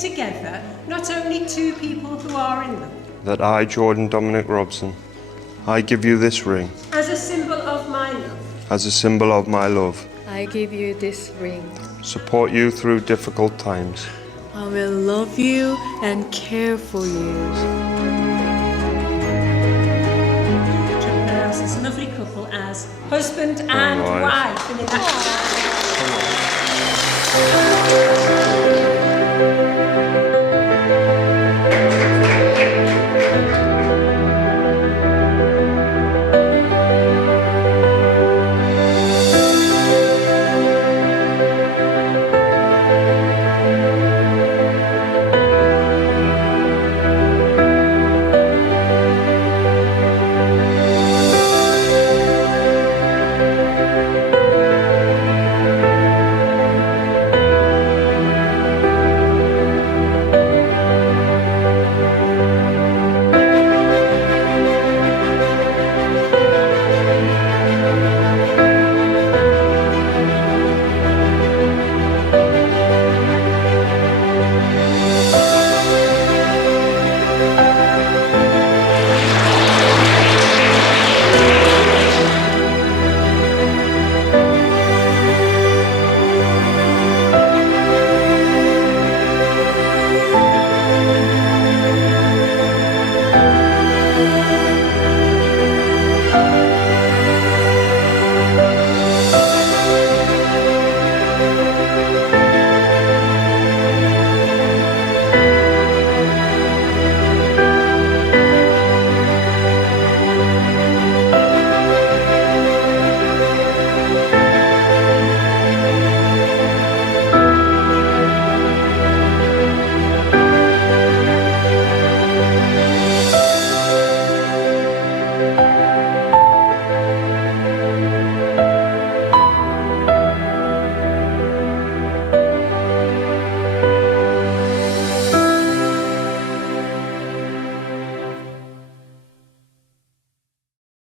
Together, not only two people who are in love. That I, Jordan Dominic Robson, I give you this ring. As a symbol of my love. As a symbol of my love. I give you this ring. Support you through difficult times. I will love you and care for you. To pronounce this lovely couple as husband and wife.